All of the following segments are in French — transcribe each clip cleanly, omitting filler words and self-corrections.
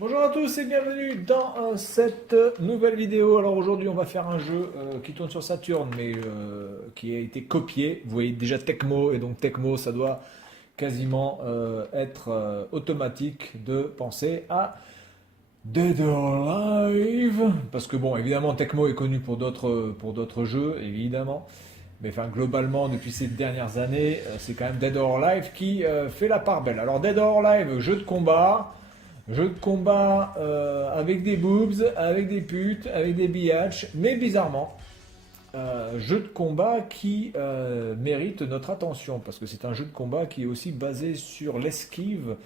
Bonjour à tous et bienvenue dans cette nouvelle vidéo. Alors aujourd'hui on va faire un jeu qui tourne sur Saturn mais qui a été copié. Vous voyez déjà Tecmo et donc Tecmo ça doit quasiment être automatique de penser à Dead or Alive. Parce que bon évidemment Tecmo est connu pour d'autres jeux évidemment. Mais enfin globalement depuis ces dernières années c'est quand même Dead or Alive qui fait la part belle. Alors Dead or Alive, jeu de combat. Jeu de combat avec des boobs, avec des putes, avec des biatchs, mais bizarrement, jeu de combat qui mérite notre attention, parce que c'est un jeu de combat qui est aussi basé sur l'esquive,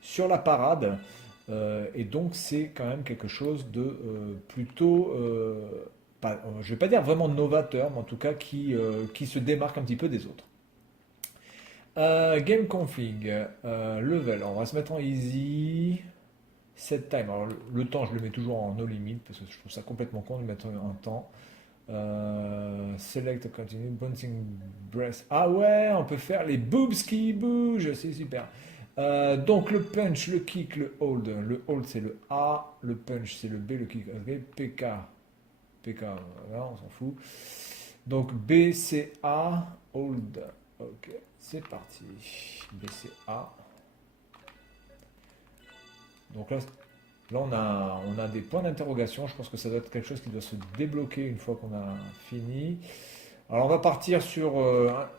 sur la parade, et donc c'est quand même quelque chose de plutôt, je ne vais pas dire vraiment novateur, mais en tout cas qui se démarque un petit peu des autres. Game config, level, on va se mettre en easy. Set time. Alors, le temps, je le mets toujours en no limit parce que je trouve ça complètement con de mettre un temps. Select continue, bouncing breath. Ah ouais, on peut faire les boobs qui bougent, c'est super. Donc le punch, le kick, le hold. Le hold c'est le A, le punch c'est le B, le kick. Ok, PK. PK, voilà, on s'en fout. Donc B, C, A, hold. Ok, c'est parti. B, C, A. Donc là on a des points d'interrogation. Je pense que ça doit être quelque chose qui doit se débloquer une fois qu'on a fini. Alors on va partir sur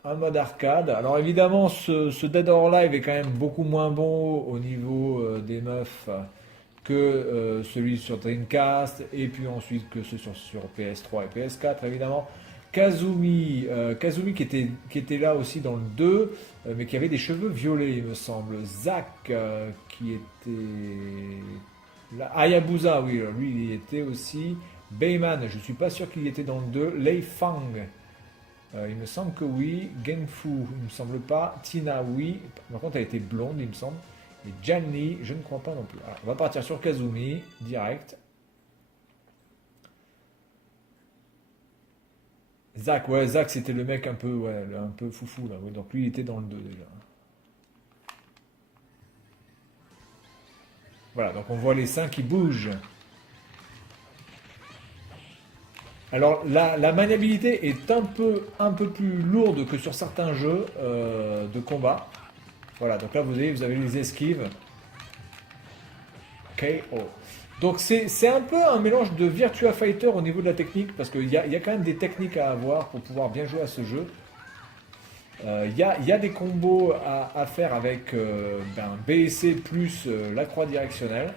un mode arcade. Alors évidemment ce Dead or Alive est quand même beaucoup moins bon au niveau des meufs que celui sur Dreamcast et puis ensuite que ceux sur PS3 et PS4 évidemment. Kazumi qui était là aussi dans le 2, mais qui avait des cheveux violets, il me semble. Zach, qui était là. Hayabusa, oui, lui, il y était aussi. Bayman, je suis pas sûr qu'il y était dans le 2. Lei Fang, il me semble que oui. Genfu, il me semble pas. Tina, oui. Par contre, elle était blonde, il me semble. Et Janli, je ne crois pas non plus. Alors, on va partir sur Kazumi, direct. Zach, ouais, Zach c'était le mec un peu, ouais, un peu foufou là. Ouais, donc lui il était dans le 2 déjà. Voilà, donc on voit les seins qui bougent. Alors la maniabilité est un peu plus lourde que sur certains jeux de combat. Voilà, donc là vous avez les esquives. KO. Donc c'est un peu un mélange de Virtua Fighter au niveau de la technique, parce qu'il y a quand même des techniques à avoir pour pouvoir bien jouer à ce jeu. Il y a des combos à faire avec B et C plus la croix directionnelle.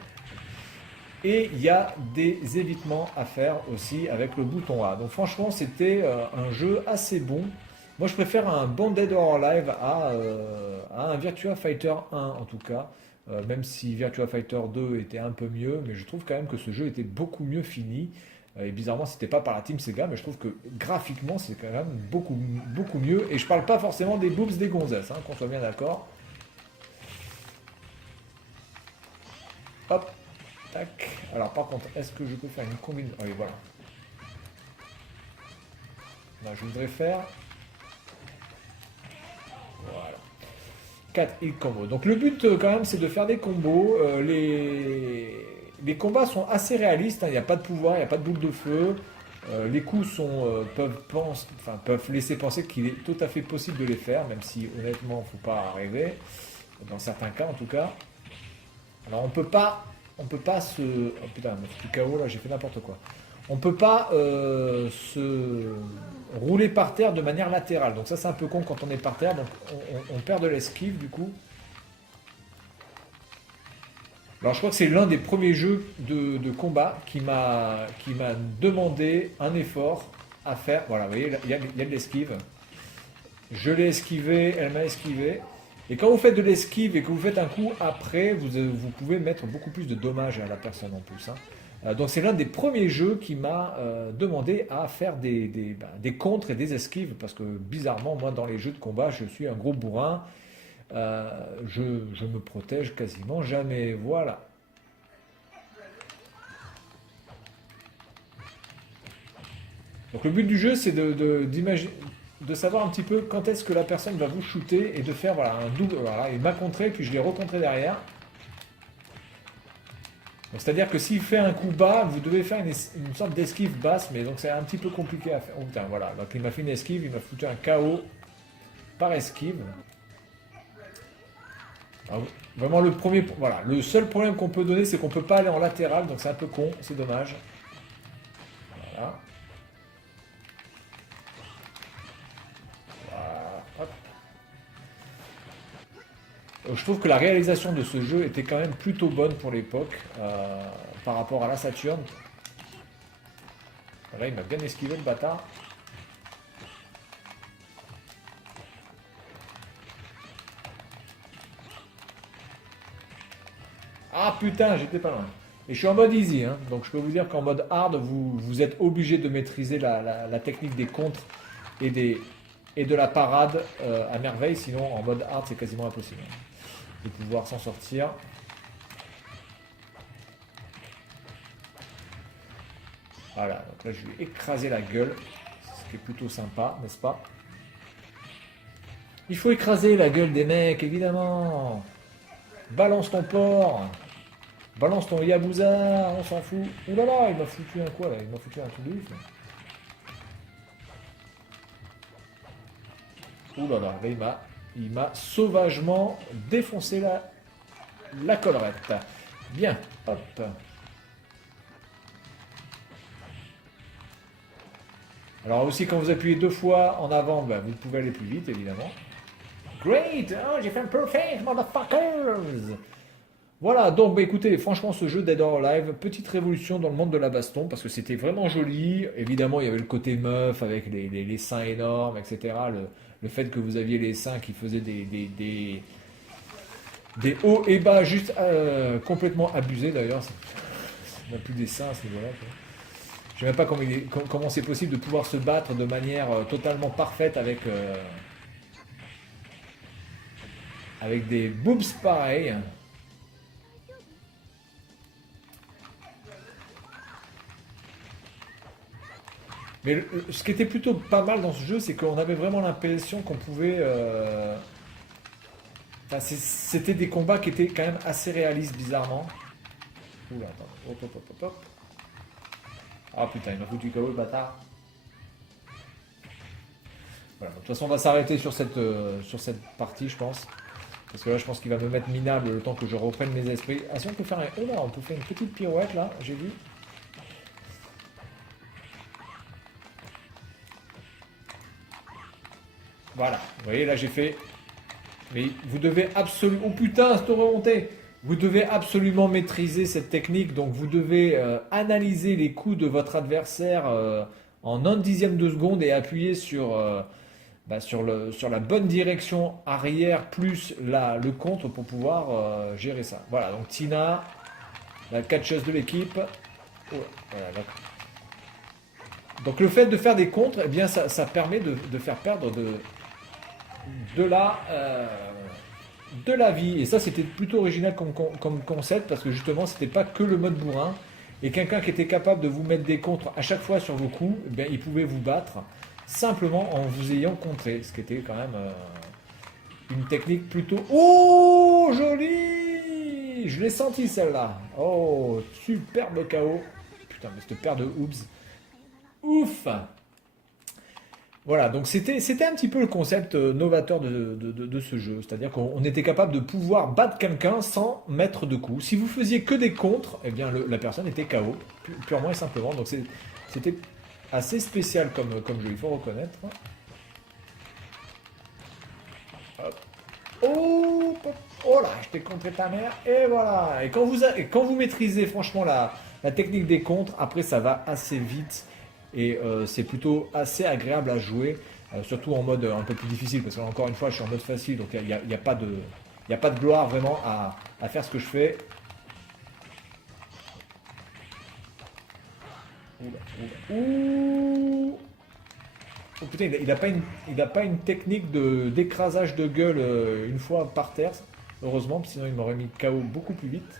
Et il y a des évitements à faire aussi avec le bouton A. Donc franchement, c'était un jeu assez bon. Moi, je préfère un bon Dead or Alive à un Virtua Fighter 1 en tout cas. Même si Virtua Fighter 2 était un peu mieux, mais je trouve quand même que ce jeu était beaucoup mieux fini. Et bizarrement, c'était pas par la team Sega, mais je trouve que graphiquement, c'est quand même beaucoup mieux. Et je parle pas forcément des boobs des gonzesses, hein, qu'on soit bien d'accord. Hop, tac. Alors par contre, est-ce que je peux faire une combinaison? Ah oui, voilà. Là, je voudrais faire. Voilà. 4 hit combos. Donc le but quand même c'est de faire des combos. Les combats sont assez réalistes, hein. Il n'y a pas de pouvoir, il n'y a pas de boule de feu. Les coups peuvent laisser penser qu'il est tout à fait possible de les faire, même si honnêtement il ne faut pas rêver, dans certains cas en tout cas. Alors on peut pas se... Oh putain, je suis KO là, j'ai fait n'importe quoi. On peut pas se rouler par terre de manière latérale. Donc ça c'est un peu con quand on est par terre, donc on perd de l'esquive du coup. Alors je crois que c'est l'un des premiers jeux de combat qui m'a demandé un effort à faire. Voilà, vous voyez, il y a de l'esquive. Je l'ai esquivé, elle m'a esquivé. Et quand vous faites de l'esquive et que vous faites un coup après, vous pouvez mettre beaucoup plus de dommages à la personne en plus, hein. Donc c'est l'un des premiers jeux qui m'a demandé à faire des contres et des esquives, parce que bizarrement, moi dans les jeux de combat, je suis un gros bourrin. Je me protège quasiment jamais. Voilà. Donc le but du jeu, c'est de savoir un petit peu quand est-ce que la personne va vous shooter et de faire voilà, un double. Voilà, il m'a contré, puis je l'ai recontré derrière. Donc, c'est-à-dire que s'il fait un coup bas, vous devez faire une sorte d'esquive basse, mais donc c'est un petit peu compliqué à faire. Oh putain, voilà. Donc il m'a fait une esquive, il m'a foutu un KO par esquive. Alors, vraiment le premier, voilà, le seul problème qu'on peut donner, c'est qu'on peut pas aller en latéral, donc c'est un peu con, c'est dommage. Voilà. Voilà. Hop. Je trouve que la réalisation de ce jeu était quand même plutôt bonne pour l'époque par rapport à la Saturn. Là, il m'a bien esquivé le bâtard. Ah putain, j'étais pas loin. Et je suis en mode easy, hein, donc je peux vous dire qu'en mode hard, vous êtes obligé de maîtriser la technique des contres et de la parade à merveille, sinon en mode hard c'est quasiment impossible de pouvoir s'en sortir. Voilà, donc là je lui ai écrasé la gueule, ce qui est plutôt sympa, n'est-ce pas? Il faut écraser la gueule des mecs, évidemment. Balance ton porc. Balance ton Yabusa, on s'en fout. Ouh là là, il m'a foutu un quoi là? Il m'a foutu un truc de ouf. Ouh là là, il m'a sauvagement défoncé la collerette. Bien, hop. Alors aussi, quand vous appuyez 2 fois en avant, bah, vous pouvez aller plus vite, évidemment. Great! Oh, j'ai fait un perfect, motherfuckers! Voilà, donc bah, écoutez, franchement, ce jeu Dead or Alive, petite révolution dans le monde de la baston, parce que c'était vraiment joli. Évidemment, il y avait le côté meuf avec les seins énormes, etc. Le fait que vous aviez les seins qui faisaient des hauts et bas juste complètement abusés d'ailleurs. On n'a plus des seins à ce niveau-là. Je ne sais même pas comment c'est possible de pouvoir se battre de manière totalement parfaite avec des boobs pareils. Mais ce qui était plutôt pas mal dans ce jeu, c'est qu'on avait vraiment l'impression qu'on pouvait... Enfin, c'était des combats qui étaient quand même assez réalistes, bizarrement. Oula, attends. Hop, hop, hop, hop, hop. Ah putain, il m'a foutu KO le bâtard. Voilà, de toute façon, on va s'arrêter sur cette partie, je pense. Parce que là, je pense qu'il va me mettre minable le temps que je reprenne mes esprits. Ah, si on peut faire un... Oh là, on peut faire une petite pirouette, là, j'ai vu. Voilà, vous voyez, là, j'ai fait... Mais vous devez absolument... Oh putain, cette remontée! Vous devez absolument maîtriser cette technique, donc vous devez analyser les coups de votre adversaire en un dixième de seconde et appuyer sur la bonne direction arrière plus le contre pour pouvoir gérer ça. Voilà, donc Tina, la catcheuse de l'équipe. Oh, voilà, donc le fait de faire des contres, eh bien, ça permet de faire perdre de la vie. Et ça, c'était plutôt original comme concept parce que justement, c'était pas que le mode bourrin. Et quelqu'un qui était capable de vous mettre des contres à chaque fois sur vos coups, eh bien, il pouvait vous battre simplement en vous ayant contré. Ce qui était quand même une technique plutôt... Oh, jolie! Je l'ai senti celle-là. Oh, superbe KO. Putain, mais cette paire de hoops. Ouf! Voilà, donc c'était un petit peu le concept novateur de ce jeu. C'est-à-dire qu'on était capable de pouvoir battre quelqu'un sans mettre de coups. Si vous faisiez que des contres, eh bien la personne était KO, purement et simplement. Donc c'était assez spécial comme jeu, il faut reconnaître. Hop. Oh, oh là, je t'ai contré ta mère, et voilà. Et quand vous maîtrisez franchement la technique des contres, après ça va assez vite. Et c'est plutôt assez agréable à jouer, surtout en mode un peu plus difficile, parce que encore une fois, je suis en mode facile, donc il n'y a pas de gloire vraiment à faire ce que je fais. Ouh. Oh putain, il a pas une technique d'écrasage de gueule une fois par terre, heureusement, sinon il m'aurait mis KO beaucoup plus vite.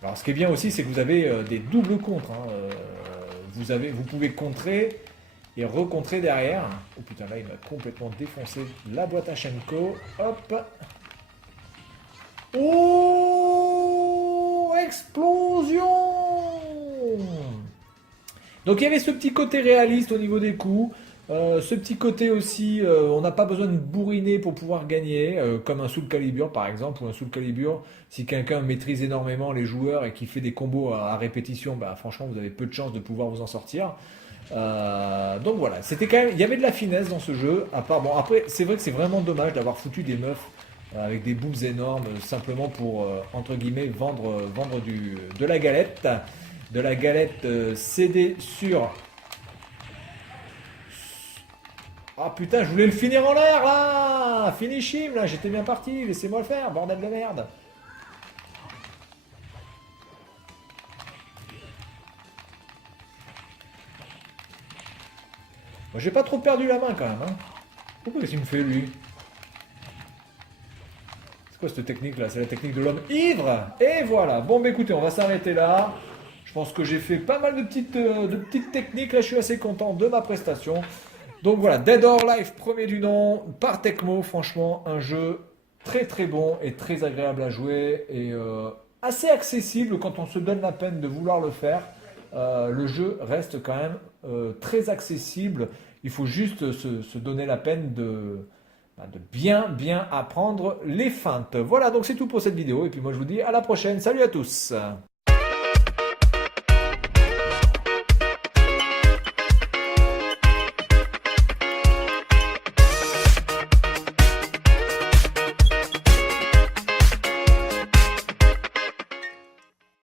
Alors, ce qui est bien aussi, c'est que vous avez des doubles contres. Hein. Vous pouvez contrer et recontrer derrière. Oh putain, là, il m'a complètement défoncé la boîte à Shenko. Hop. Oh explosion. Donc il y avait ce petit côté réaliste au niveau des coups. Ce petit côté aussi, on n'a pas besoin de bourriner pour pouvoir gagner, comme un Soul Calibur par exemple, ou un Soul Calibur, si quelqu'un maîtrise énormément les joueurs et qui fait des combos à répétition, bah, franchement vous avez peu de chances de pouvoir vous en sortir. Donc voilà, c'était quand même, il y avait de la finesse dans ce jeu. À part, bon après, c'est vrai que c'est vraiment dommage d'avoir foutu des meufs avec des boobs énormes simplement pour entre guillemets vendre de la galette CD sur. Ah putain, je voulais le finir en l'air là, finish him là, j'étais bien parti, laissez-moi le faire, bordel de merde. Moi j'ai pas trop perdu la main quand même, hein. Pourquoi qu'est-ce qu'il me fait lui? C'est quoi cette technique là? C'est la technique de l'homme ivre. Et voilà. Bon bah écoutez, on va s'arrêter là. Je pense que j'ai fait pas mal de petites techniques. Là, je suis assez content de ma prestation. Donc voilà, Dead or Alive, premier du nom, par Tecmo. Franchement, un jeu très très bon et très agréable à jouer et assez accessible quand on se donne la peine de vouloir le faire. Le jeu reste quand même très accessible. Il faut juste se donner la peine de bien bien apprendre les feintes. Voilà, donc c'est tout pour cette vidéo. Et puis moi je vous dis à la prochaine. Salut à tous!